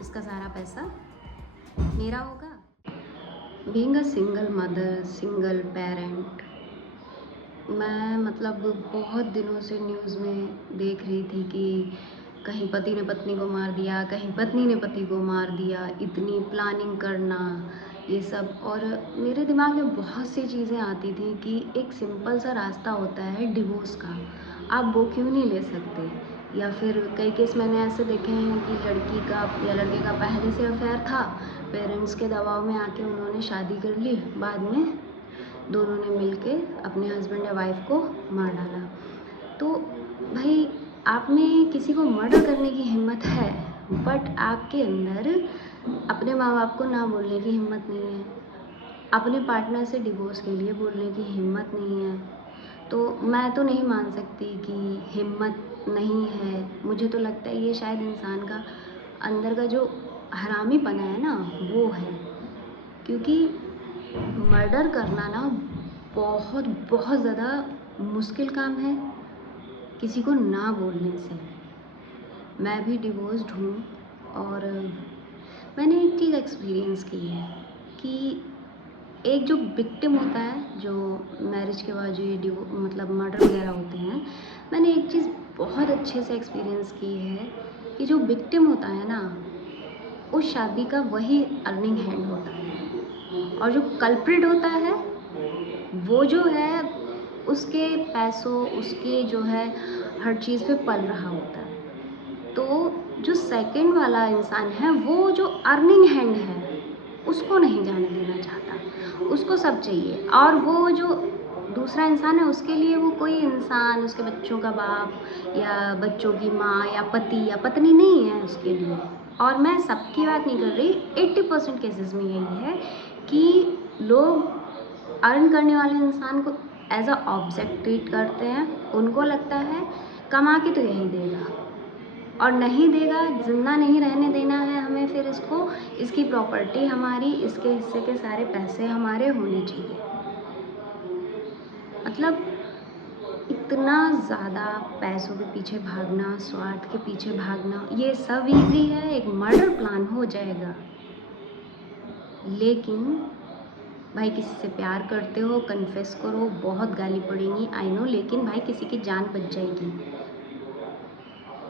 इसका सारा पैसा मेरा होगा। Being a single mother, single parent, मैं मतलब बहुत दिनों से न्यूज़ में देख रही थी कि कहीं पति ने पत्नी को मार दिया, कहीं पत्नी ने पति को मार दिया, इतनी प्लानिंग करना, ये सब। और मेरे दिमाग में बहुत सी चीज़ें आती थी कि एक सिंपल सा रास्ता होता है डिवोर्स का, आप वो क्यों नहीं ले सकते? या फिर कई केस मैंने ऐसे देखे हैं कि लड़की का या लड़के का पहले से अफेयर था, पेरेंट्स के दबाव में आके उन्होंने शादी कर ली, बाद में दोनों ने मिलके अपने हस्बैंड या वाइफ को मार डाला। तो भाई, आप में किसी को मर्डर करने की हिम्मत है, बट आपके अंदर अपने माँ बाप को ना बोलने की हिम्मत नहीं है, अपने पार्टनर से डिवोर्स के लिए बोलने की हिम्मत नहीं है। तो मैं तो नहीं मान सकती कि हिम्मत नहीं है। मुझे तो लगता है ये शायद इंसान का अंदर का जो हरामीपना है ना, वो है। क्योंकि मर्डर करना ना बहुत बहुत ज़्यादा मुश्किल काम है किसी को ना बोलने से। मैं भी डिवोर्स्ड हूँ और मैंने एक चीज़ एक्सपीरियंस की है कि एक जो विक्टिम होता है, जो मैरिज के बाद जो ये मतलब मर्डर वगैरह होते हैं, मैंने एक चीज़ बहुत अच्छे से एक्सपीरियंस की है कि जो विक्टिम होता है ना, उस शादी का वही अर्निंग हैंड होता है, और जो कल्प्रिट होता है वो जो है उसके पैसों, उसके जो है हर चीज़ पे पल रहा होता है। तो जो सेकंड वाला इंसान है, वो जो अर्निंग हैंड है, उसको नहीं जाने देना चाहता, उसको सब चाहिए। और वो जो दूसरा इंसान है, उसके लिए वो कोई इंसान, उसके बच्चों का बाप या बच्चों की माँ या पति या पत्नी नहीं है उसके लिए। और मैं सबकी बात नहीं कर रही, 80% केसेस में यही है कि लोग अर्न करने वाले इंसान को एज अ ऑब्जेक्ट ट्रीट करते हैं। उनको लगता है कमा के तो यही देगा, और नहीं देगा, ज़िंदा नहीं रहने देना है हमें, फिर इसको, इसकी प्रॉपर्टी हमारी, इसके हिस्से के सारे पैसे हमारे होने चाहिए। मतलब इतना ज़्यादा पैसों के पीछे भागना, स्वार्थ के पीछे भागना, ये सब इजी है, एक मर्डर प्लान हो जाएगा। लेकिन भाई, किसी से प्यार करते हो, कन्फेस करो, बहुत गाली पड़ेंगी आई नो, लेकिन भाई किसी की जान बच जाएगी।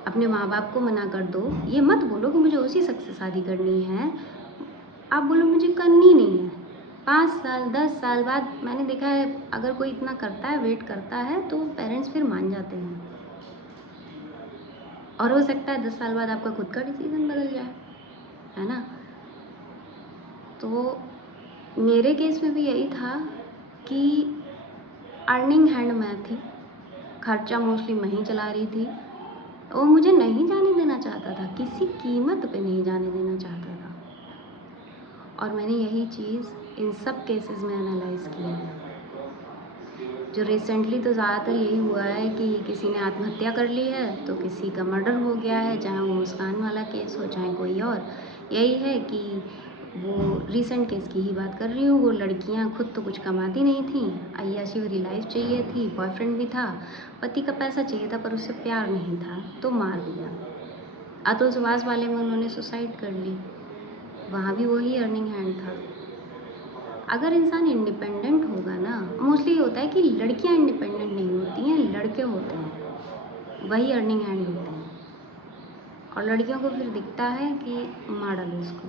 अपने माँ बाप को मना कर दो, ये मत बोलो कि मुझे उसी शख्स से शादी करनी है, आप बोलो मुझे करनी नहीं है। 5 साल 10 साल बाद मैंने देखा है, अगर कोई इतना करता है, वेट करता है, तो पेरेंट्स फिर मान जाते हैं। और हो सकता है 10 साल बाद आपका खुद का डिसीजन बदल जाए, है ना? तो मेरे केस में भी यही था कि अर्निंग हैंड मैं थी, खर्चा मोस्टली मैं ही चला रही थी, वो मुझे नहीं जाने देना चाहता था, किसी कीमत पे नहीं जाने देना चाहता था। और मैंने यही चीज़ इन सब केसेस में एनालाइज़ किया है। जो रिसेंटली तो ज़्यादातर यही हुआ है कि किसी ने आत्महत्या कर ली है, तो किसी का मर्डर हो गया है, चाहे वो मुस्कान वाला केस हो, चाहे कोई और। यही है कि वो रिसेंट केस की ही बात कर रही हूँ, वो लड़कियाँ खुद तो कुछ कमाती नहीं थीं, अय्याशी भरी लाइफ चाहिए थी, बॉयफ्रेंड भी था, पति का पैसा चाहिए था, पर उससे प्यार नहीं था, तो मार दिया। अतुल सुभाष वाले में उन्होंने सुसाइड कर ली, वहाँ भी वही अर्निंग हैंड था। अगर इंसान इंडिपेंडेंट होगा ना, मोस्टली ये होता है कि लड़कियां इंडिपेंडेंट नहीं होती हैं, लड़के होते हैं, वही अर्निंग हैंड होते हैं। और लड़कियों को फिर दिखता है कि मार डालो इसको,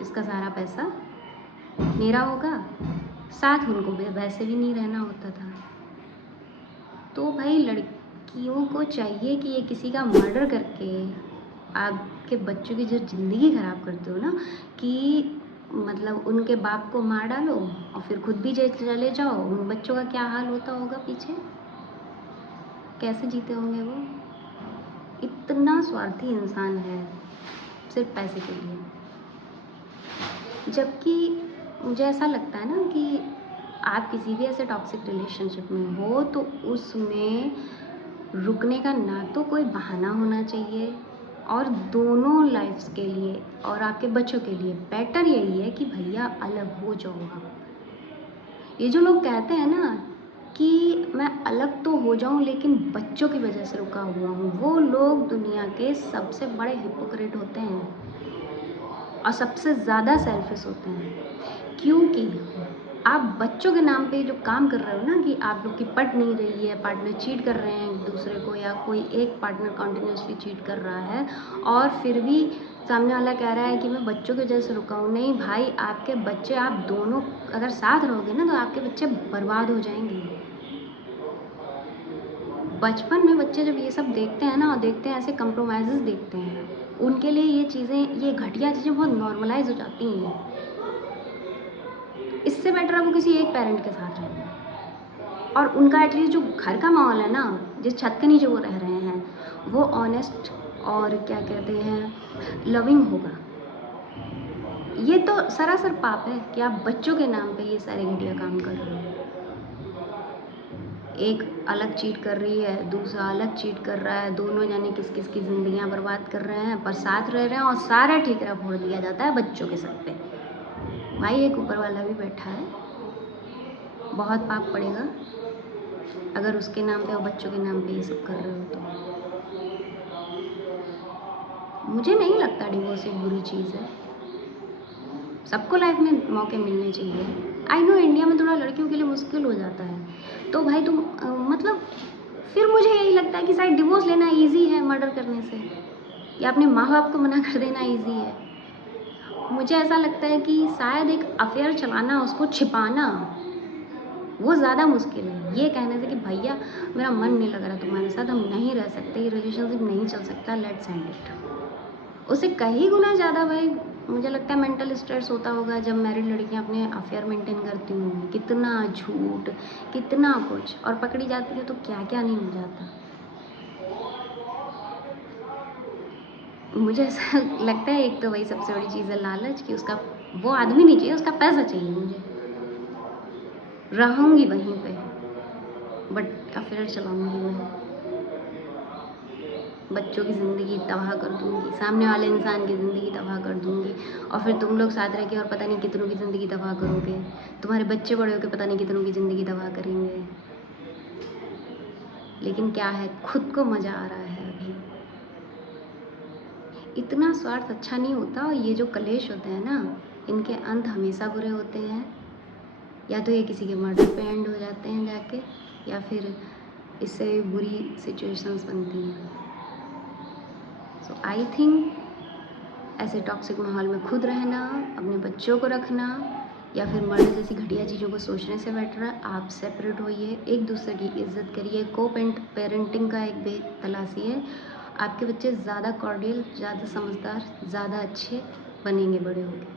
इसका सारा पैसा मेरा होगा, साथ उनको भी वैसे भी नहीं रहना होता था। तो भाई, लड़कियों को चाहिए कि ये किसी का मर्डर करके आपके बच्चों की जो ज़िंदगी ख़राब करते हो ना, कि मतलब उनके बाप को मार डालो और फिर खुद भी चले जाओ, उन बच्चों का क्या हाल होता होगा पीछे, कैसे जीते होंगे वो। इतना स्वार्थी इंसान है सिर्फ पैसे के लिए। जबकि मुझे ऐसा लगता है ना कि आप किसी भी ऐसे टॉक्सिक रिलेशनशिप में हो, तो उसमें रुकने का ना तो कोई बहाना होना चाहिए, और दोनों लाइफ्स के लिए और आपके बच्चों के लिए बेटर यही है कि भैया अलग हो जाओ आप। ये जो लोग कहते हैं ना कि मैं अलग तो हो जाऊं लेकिन बच्चों की वजह से रुका हुआ हूँ। वो लोग दुनिया के सबसे बड़े हिपोक्रेट होते हैं और सबसे ज़्यादा सेल्फिश होते हैं, क्योंकि आप बच्चों के नाम पे जो काम कर रहे हो ना, कि आप लोग की पट नहीं रही है, पार्टनर चीट कर रहे हैं एक दूसरे को, या कोई एक पार्टनर कंटिन्यूसली चीट कर रहा है और फिर भी सामने वाला कह रहा है कि मैं बच्चों की वजह से रुका हूँ। नहीं भाई, आपके बच्चे, आप दोनों अगर साथ रहोगे ना तो आपके बच्चे बर्बाद हो जाएंगे। बचपन में बच्चे जब ये सब देखते हैं ना, और देखते हैं ऐसे कंप्रोमाइज़ेस देखते हैं, उनके लिए ये चीज़ें, ये घटिया चीज़ें बहुत नॉर्मलाइज हो जाती हैं। इससे बेटर है वो किसी एक पेरेंट के साथ रहें और उनका एटलीस्ट जो घर का माहौल है ना, जिस छत के नीचे वो रह रहे हैं, वो ऑनेस्ट और क्या कहते हैं, लविंग होगा। ये तो सरासर पाप है कि आप बच्चों के नाम पे ये सारे घटिया काम कर रहे हो। एक अलग चीट कर रही है, दूसरा अलग चीट कर रहा है, दोनों जाने किस किस की ज़िंदगियाँ बर्बाद कर रहे हैं, पर साथ रह रहे हैं और सारा ठीकरा फोड़ दिया जाता है बच्चों के सर पे। भाई एक ऊपर वाला भी बैठा है, बहुत पाप पड़ेगा अगर उसके नाम पे और बच्चों के नाम पे ये सब कर रहे हो तो। मुझे नहीं लगता डिवोर्स एक बुरी चीज़ है। सबको लाइफ में मौके मिलने चाहिए। आई नो इंडिया में थोड़ा लड़कियों के लिए मुश्किल हो जाता है, तो भाई तुम मतलब फिर मुझे यही लगता है कि शायद डिवोर्स लेना ईजी है मर्डर करने से, या अपने माँ बाप को मना कर देना ईजी है। मुझे ऐसा लगता है कि शायद एक अफेयर चलाना, उसको छिपाना, वो ज़्यादा मुश्किल है। ये कहने से कि भैया मेरा मन नहीं लग रहा तुम्हारे साथ, हम नहीं रह सकते, ये रिलेशनशिप नहीं चल सकता, लेट्स एंड इट। उससे कहीं गुना ज़्यादा भाई मुझे लगता है मेंटल स्ट्रेस होता होगा जब मैरिड लड़कियां अपने अफेयर मेंटेन करती होंगी। कितना झूठ, कितना कुछ, और पकड़ी जाती है तो क्या क्या नहीं हो जाता। मुझे ऐसा लगता है एक तो वही सबसे बड़ी चीज़ है लालच, कि उसका वो आदमी नहीं चाहिए, उसका पैसा चाहिए मुझे। रहूँगी वहीं पे बट अफेयर चलाऊँगी मैं, बच्चों की ज़िंदगी तबाह कर दूँगी, सामने वाले इंसान की ज़िंदगी तबाह कर दूँगी, और फिर तुम लोग साथ रह के और पता नहीं कितनों की ज़िंदगी तबाह करोगे। तुम्हारे बच्चे बड़े होकर पता नहीं कितनों की ज़िंदगी तबाह करेंगे। लेकिन क्या है, खुद को मज़ा आ रहा है अभी। इतना स्वार्थ अच्छा नहीं होता, और ये जो कलेश होते हैं ना, इनके अंत हमेशा बुरे होते हैं। या तो ये किसी के मर्डर पे एंड हो जाते हैं जाके, या फिर इससे बुरी सिचुएशंस बनती हैं। सो आई थिंक ऐसे टॉक्सिक माहौल में खुद रहना, अपने बच्चों को रखना, या फिर मर्डर जैसी घटिया चीज़ों को सोचने से बेटर है आप सेपरेट होइए, एक दूसरे की इज्जत करिए, पेरेंटिंग का एक वे तलाशिए। आपके बच्चे ज़्यादा कॉर्डियल, ज़्यादा समझदार, ज़्यादा अच्छे बनेंगे बड़े होकर।